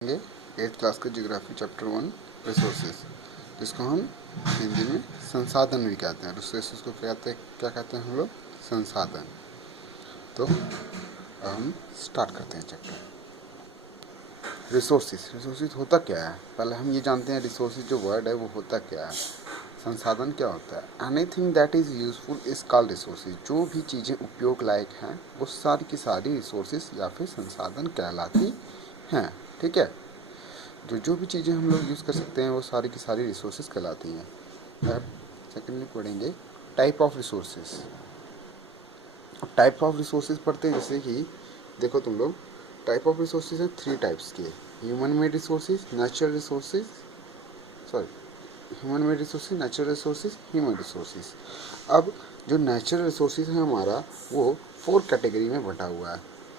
ये 8th class का geography chapter 1 resources, जिसको हम हिंदी में संसाधन भी कहते हैं। रिसोर्सेज को क्या कहते हैं हम लोग? संसाधन। तो हम स्टार्ट करते हैं चैप्टर। रिसोर्सेज होता क्या है? पहले हम ये जानते हैं रिसोर्सेज जो वर्ड है वो होता क्या है। संसाधन क्या होता है? Anything that is useful is called resources. जो भी चीज़ें उपयोग लायक हैं वो सारी की सारी रिसोर्सेज या फिर संसाधन कहलाती हैं। ठीक है, जो भी चीज़ें हम लोग यूज़ कर सकते हैं वो सारी की सारी रिसोर्सेज कहलाती हैं। अब सेकेंडली पढ़ेंगे type of resources. Type of resources पढ़ते हैं, जैसे कि देखो तुम लोग, टाइप ऑफ रिसोर्सेज हैं 3 टाइप्स के। Human made resources, natural resources, human made resources, natural resources, human resources. अब जो नेचुरल रिसोर्सेज है हमारा वो 4 कैटेगरी में बटा हुआ है।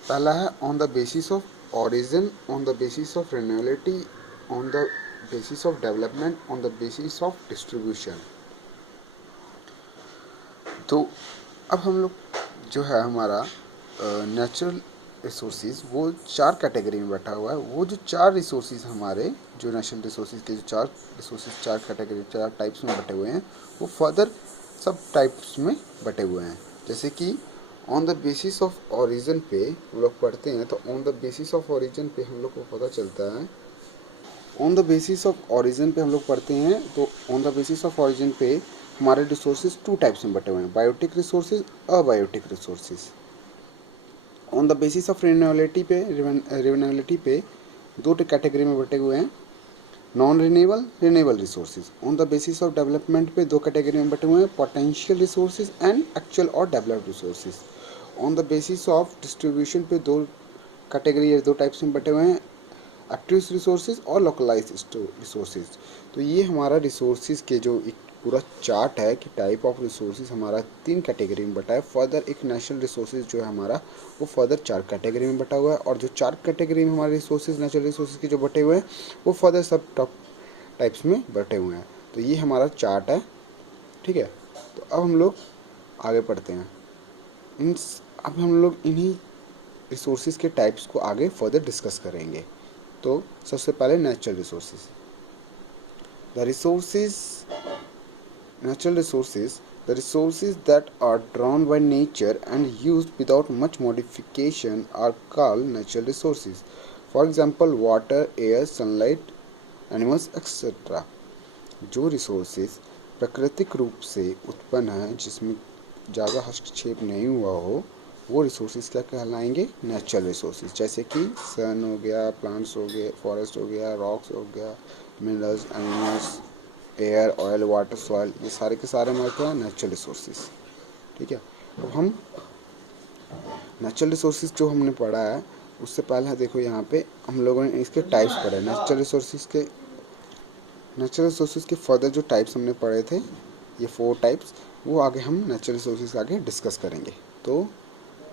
पहला है on the basis of origin, on the basis of renewability, on the basis of development, on the basis of distribution. तो अब हम लोग जो है हमारा नेचुरल रिसोर्सेज वो 4 कैटेगरी में बैठा हुआ है। वो जो 4 रिसोर्सेज हमारे जो नेचुरल रिसोर्सेज के जो 4 रिसोर्सेज 4 कैटेगरी 4 टाइप्स में बटे हुए हैं वो फर्दर सब टाइप्स में बटे हुए हैं। जैसे कि on the basis of origin पे हम लोग पढ़ते हैं, तो on the basis of origin पे हम लोग को पता चलता है, on the basis of origin पे हम लोग पढ़ते हैं, तो on the basis of origin पे हमारे रिसोर्सेज 2 टाइप्स में बटे हुए हैं, biotic resources, abiotic resources. On the basis of renewability पे 2 कैटेगरी में बटे हुए हैं, non renewable, renewable resources. On the basis of development पे 2 कैटेगरी में बटे हुए हैं, पोटेंशियल रिसोर्सेज एंड एक्चुअल और developed resources. On the basis of distribution पे 2 कैटेगरी 2 टाइप्स में बटे हुए हैं, एक्टिव रिसोर्सेज और लोकलाइज रिसोर्सेज। तो ये हमारा रिसोर्सेज के जो एक पूरा चार्ट है कि टाइप ऑफ रिसोर्सेज हमारा 3 कैटेगरी में बटा है। फर्दर एक नेचुरल रिसोर्सेज जो है हमारा वो फर्दर 4 कैटेगरी में बटा हुआ है, और जो 4 कैटेगरी में हमारे रिसोर्सेज नेचुरल रिसोर्सेज के जो बटे हुए हैं वो फर्दर सब टॉप टाइप्स में बटे हुए हैं। तो ये हमारा चार्ट है। ठीक है, तो अब हम लोग आगे पढ़ते हैं। अब हम लोग इन्हीं रिसोर्सेज के टाइप्स को आगे फर्दर डिस्कस करेंगे। तो सबसे पहले natural resources. The resources, natural resources, the resources that are drawn by nature and used without much modification are called natural resources. For example, water, air, sunlight, animals, etc. जो resources प्राकृतिक रूप से उत्पन्न हैं, जिसमें ज़्यादा हस्तक्षेप नहीं हुआ हो, वो रिसोर्सेज क्या कहलाएंगे? Natural resources. जैसे कि सन हो गया, प्लांट्स हो गए, फॉरेस्ट हो गया, रॉक्स हो गया, minerals, animals, air, oil, water, soil, ये सारे के सारे हमारे क्या? Natural resources. ठीक है, अब हम नेचुरल रिसोर्सेज जो हमने पढ़ा है उससे पहले देखो यहाँ पे हम लोगों ने इसके टाइप्स पढ़े। नेचुरल रिसोर्सेज के फर्दर जो टाइप्स हमने पढ़े थे, ये 4 टाइप्स, वो आगे हम नेचुरल रिसोर्सेज आगे डिस्कस करेंगे। तो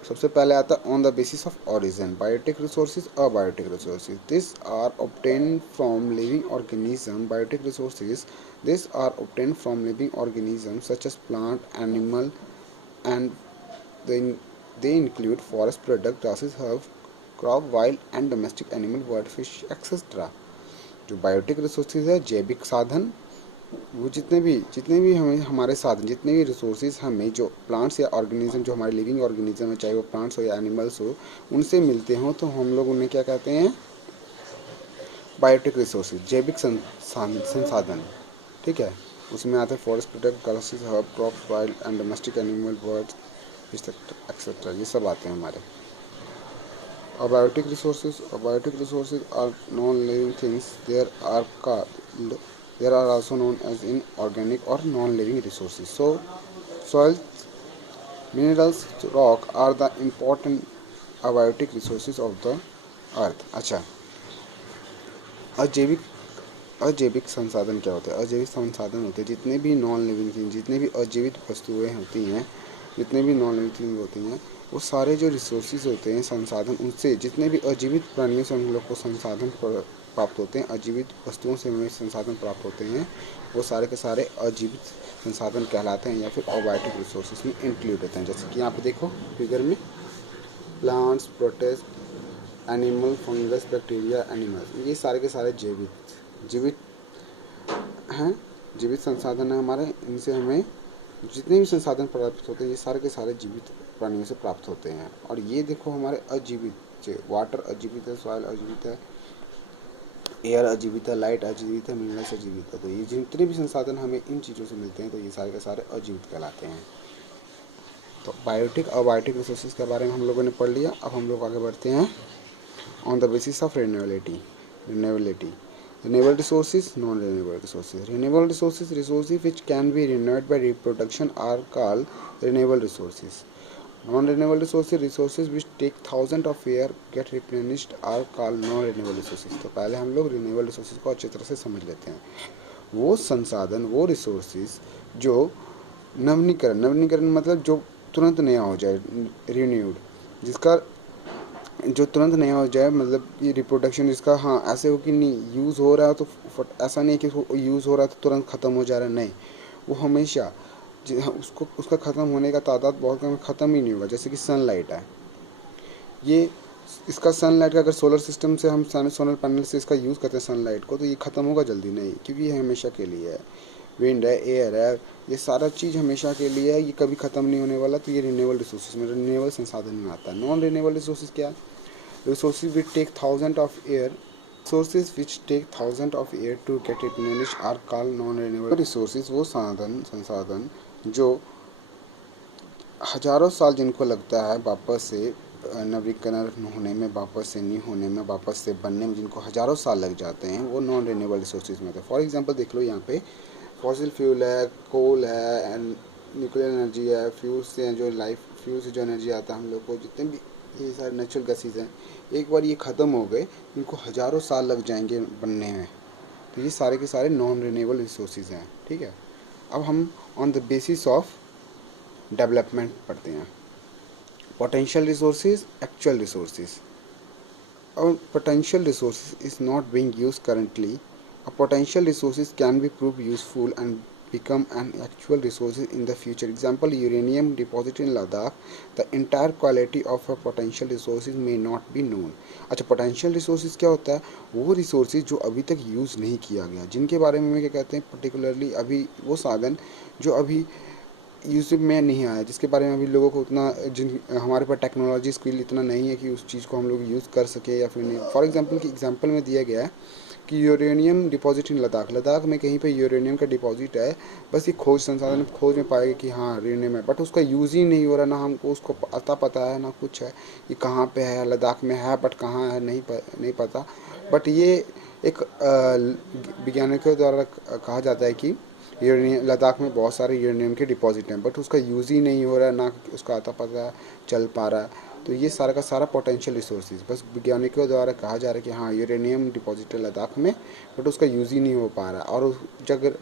सबसे पहले आता है on the basis of origin, biotic resources, abiotic resources. This are obtain from living organism. Biotic resources, this are obtain from living organism such as plant, animal, and they include forest product, grasses, herbs, crop, wild and domestic animal, bird, fish, etc. जो biotic resources है, जैविक साधन, वो जितने भी हमें हमारे साधन, जितने भी रिसोर्सेज हमें जो प्लांट्स या ऑर्गेनिज्म, जो हमारे लिविंग ऑर्गेनिज्म है, चाहे वो प्लांट्स हो या एनिमल्स हो, उनसे मिलते हो, तो हम लोग उन्हें क्या कहते हैं? बायोटिक रिसोर्सेज, जैविक संसाधन। ठीक है, उसमें आते हैं forest product, grasses, herb, crop, wild and domestic animal, birds etcetera, ये सब आते हैं हमारे। Abiotic resources are non-living things. There are also known as inorganic or non-living resources. So, soil, minerals, rock are the important abiotic resources of the earth. अच्छा, अजैविक अजैविक संसाधन क्या होते हैं? अजैविक संसाधन होते हैं जितने भी नॉन लिविंग थिंग, जितने भी अजीवित वस्तुएं होती हैं, जितने भी नॉन लिविंग थिंग होती हैं, वो सारे जो रिसोर्सेज होते हैं, संसाधन, उनसे जितने भी अजीवित प्राणियों से हम लोग को संसाधन प्राप्त होते हैं, अजीवित वस्तुओं से हमें संसाधन प्राप्त होते हैं, वो सारे के सारे अजीवित संसाधन कहलाते हैं या फिर अबायोटिक रिसोर्सेज में इंक्लूड होते हैं। जैसे कि यहाँ पे देखो फिगर में, plants, animal, fungus, bacteria, animals, ये सारे के सारे जीवित हैं, जीवित संसाधन है हमारे। इनसे हमें जितने भी संसाधन प्राप्त होते हैं ये सारे के सारे जीवित प्राणियों से प्राप्त होते हैं। और ये देखो हमारे अजीवित, वाटर अजीवित है, सॉइल अजीवित है, एयर अजीवित है, लाइट अजीवित है, मिनरल्स अजीवित है। तो ये जितने भी संसाधन हमें इन चीज़ों से मिलते हैं तो ये सारे के सारे अजीवित कहलाते हैं। तो बायोटिक और बायोटिक रिसोर्सेज के बारे में हम लोगों ने पढ़ लिया। अब हम लोग आगे बढ़ते हैं on the basis of renewability. Renewable resources, non-renewable resources. Renewable resources, resources which can be renewed by reproduction are called renewable resources. Non-renewable resources, resources which take thousands of years get replenished are called non-renewable resources. तो पहले हम लोग renewable resources को अच्छी तरह से समझ लेते हैं। वो संसाधन, वो resources जो नवीनीकरण मतलब जो तुरंत नया हो जाए, रिन्यूड, जिसका जो तुरंत नया हो जाए, मतलब ये रिप्रोडक्शन इसका, हाँ ऐसे हो कि नहीं यूज़ हो रहा है तो ऐसा नहीं है कि यूज़ हो रहा है तो तुरंत ख़त्म हो जा रहा है, नहीं, वो हमेशा उसको उसका ख़त्म होने का तादाद बहुत कम, ख़त्म ही नहीं होगा। जैसे कि सनलाइट है, ये इसका सनलाइट का अगर सोलर सिस्टम से हम सोलर पैनल से इसका यूज़ करते हैं सनलाइट को, तो ये ख़त्म होगा जल्दी नहीं, क्योंकि ये हमेशा के लिए है। विंड है, एयर है, ये सारा चीज़ हमेशा के लिए है, ये कभी ख़त्म नहीं होने वाला। तो ये रिन्यूएबल रिसोर्सेज में, रिन्यूएबल संसाधन में आता है। नॉन रिन्यूएबल रिसोर्सेज क्या है? Resources which take thousands of years to get replenished are called non-renewable resources। वो संसाधन जो हजारों साल जिनको लगता है वापस से नवीकरण होने में, वापस से नहीं होने में, वापस से बनने में, जिनको हजारों साल लग जाते हैं, वो नॉन रिन्यूएबल रिसोर्सेज में होते हैं। फॉर एग्जांपल देख लो, यहाँ पे फॉसिल फ्यूल है, कोल है, एंड न्यूक्लियर एनर्जी है, फ्यूल से जो एनर्जी आता है हम लोग को, जितने भी ये सारे नेचुरल गैसेज हैं, एक बार ये ख़त्म हो गए इनको हज़ारों साल लग जाएंगे बनने में। तो ये सारे के सारे नॉन रिन्यूएबल रिसोर्सेज हैं, ठीक है। अब हम on the basis of development पढ़ते हैं। Potential resources, actual resources. और potential resources is not being used currently. A potential resources can be proved useful and become an actual resources in the future. Example, uranium deposit in Ladakh. The entire quality of a potential resources may not be known. अच्छा, potential resources क्या होता है? वो resources जो अभी तक use नहीं किया गया, जिनके बारे में क्या कहते हैं, पर्टिकुलरली अभी वो साधन जो अभी यूज़ में नहीं आया, जिसके बारे में अभी लोगों को उतना, जिन हमारे पास टेक्नोलॉजी स्किल इतना नहीं है कि उस चीज़ को हम लोग यूज़ कर सके या फिर नहीं। फॉर एग्जांपल की एग्जांपल में दिया गया है कि यूरेनियम डिपॉजिट इन लद्दाख में कहीं पे यूरेनियम का डिपॉजिट है, बस ये खोज संसाधन खोज में पाएगा कि हाँ यूरेनियम है, बट उसका यूज़ ही नहीं हो रहा, ना हमको उसको अता पता है ना कुछ है, ये कहाँ पे है, लद्दाख में है बट कहाँ है नहीं पता। बट ये एक वैज्ञानिकों द्वारा कहा जाता है कि यूरेनियम, लद्दाख में बहुत सारे यूरेनियम के डिपॉजिट हैं, बट उसका यूज़ ही नहीं हो रहा है, ना उसका आता पता चल पा रहा है। तो ये सारा का सारा पोटेंशियल रिसोर्सेज बस वैज्ञानिकों द्वारा कहा जा रहा है कि हाँ यूरेनियम डिपॉजिट है लद्दाख में, बट उसका यूज़ ही नहीं हो पा रहा। और अगर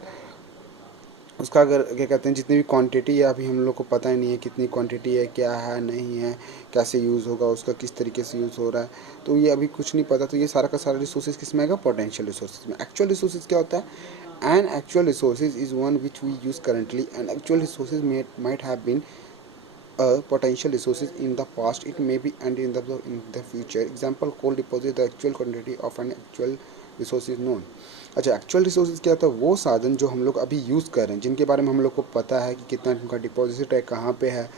उसका अगर क्या कहते हैं जितनी भी क्वांटिटी है अभी हम लोग को पता ही नहीं है कितनी क्वांटिटी है, क्या है नहीं है, कैसे यूज़ होगा, उसका किस तरीके से यूज़ हो रहा है, तो ये अभी कुछ नहीं पता। तो ये सारा का सारा रिसोर्सेज किस में आएगा? पोटेंशियल रिसोर्सेज में। एक्चुअल रिसोर्सेज क्या होता है? An actual resources is one which we use currently, and actual resources might have been potential resources in the past, it may be and in the future. Example, coal deposit, the actual quantity of an actual resource is known. अच्छा, actual resources क्या होता है? वो साधन जो हम लोग अभी यूज़ कर रहे हैं, जिनके बारे में हम लोग को पता है कि कितना उनका डिपॉजिट है, कहाँ पे है,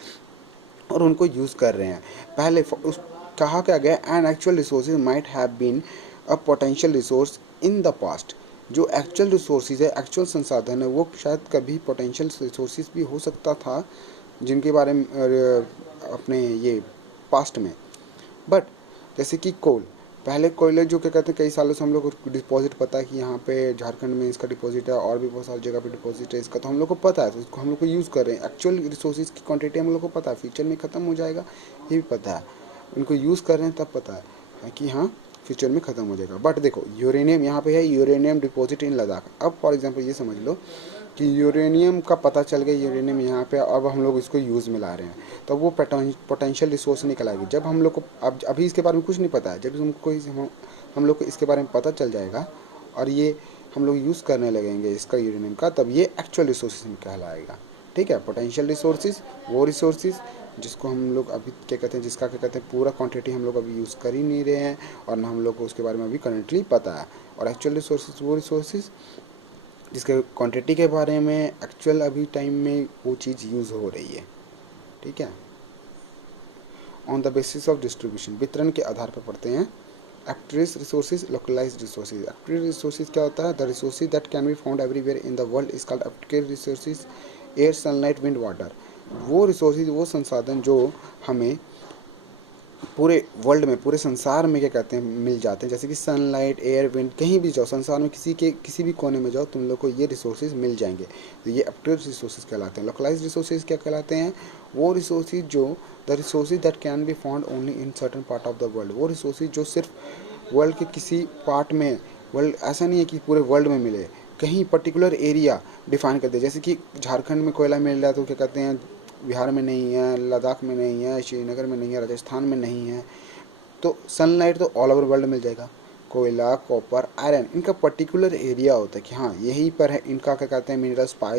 और उनको यूज़ कर रहे हैं। पहले उस कहा क्या गया? An actual resources might have been a potential resource in the past. जो एक्चुअल रिसोर्सेज है, एक्चुअल संसाधन है, वो शायद कभी पोटेंशियल रिसोर्सेज भी हो सकता था, जिनके बारे में अपने ये पास्ट में। बट जैसे कि कोल, पहले कोयले जो क्या कहते हैं कई सालों से हम लोग को डिपॉजिट पता है कि यहाँ पे झारखंड में इसका डिपॉजिट है, और भी बहुत सारी जगह पे डिपॉजिट है इसका, तो हम लोग को पता है, तो इसको हम लोग को यूज़ कर रहे हैं। एक्चुअल रिसोर्सेज की क्वांटिटी हम लोग को पता है, फ्यूचर में ख़त्म हो जाएगा ये भी पता है, इनको यूज़ कर रहे हैं तब पता है कि हाँ फ्यूचर में ख़त्म हो जाएगा। बट देखो यूरेनियम यहाँ पे है, यूरेनियम डिपॉजिट इन लद्दाख। अब फॉर एग्जांपल ये समझ लो कि यूरेनियम का पता चल गया, यूरेनियम यहाँ पे, अब हम लोग इसको यूज़ में ला रहे हैं, तो वो पोटेंशियल रिसोर्स निकल आएगी। जब हम लोग को अब अभी इसके बारे में कुछ नहीं पता है, जब हमको हम लोग को इसके बारे में पता चल जाएगा और ये हम लोग यूज़ करने लगेंगे इसका यूरेनियम का, तब ये एक्चुअल रिसोर्सेज में कहलाएगा। ठीक है, पोटेंशियल रिसोर्सेज वो रिसोर्सेज जिसको हम लोग अभी क्या कहते हैं, जिसका क्या कहते हैं पूरा क्वांटिटी हम लोग अभी यूज़ कर ही नहीं रहे हैं, और ना हम लोग को उसके बारे में अभी करंटली पता है। और एक्चुअल रिसोर्सेज वो रिसोर्सेज जिसके क्वांटिटी के बारे में एक्चुअल अभी टाइम में वो चीज़ यूज़ हो रही है। ठीक है। On the basis of distribution, वितरण के आधार पर पढ़ते हैं। Actress resources, localized resources. Actress resources क्या होता है? The resources that can be found everywhere in the world is called actress resources. Air, sunlight, wind, water. वो रिसोर्सेज, वो संसाधन जो हमें पूरे वर्ल्ड में, पूरे संसार में क्या कहते हैं मिल जाते हैं, जैसे कि सनलाइट, एयर, विंड, कहीं भी जाओ संसार में, किसी भी कोने में जाओ, तुम लोग को ये रिसोर्सेज मिल जाएंगे। तो ये एक्टिव रिसोर्सेज कहलाते हैं। लोकलाइज्ड रिसोर्सेज क्या कहलाते हैं? वो रिसोर्सेज जो the resources that can be found only in certain part of the world. वो रिसोर्सेज जो सिर्फ वर्ल्ड के किसी पार्ट में, वर्ल्ड ऐसा नहीं है कि पूरे वर्ल्ड में मिले, कहीं पर्टिकुलर एरिया डिफाइन कर दे। जैसे कि झारखंड में कोयला मिल रहा है तो क्या कहते हैं बिहार में नहीं है, लद्दाख में नहीं है, श्रीनगर में नहीं है, राजस्थान में नहीं है। तो सनलाइट तो ऑल ओवर वर्ल्ड मिल जाएगा। कोयला, कॉपर, आयरन, इनका पर्टिकुलर एरिया होता है कि हाँ यहीं पर है, इनका क्या कहते हैं मिनरल्स पाए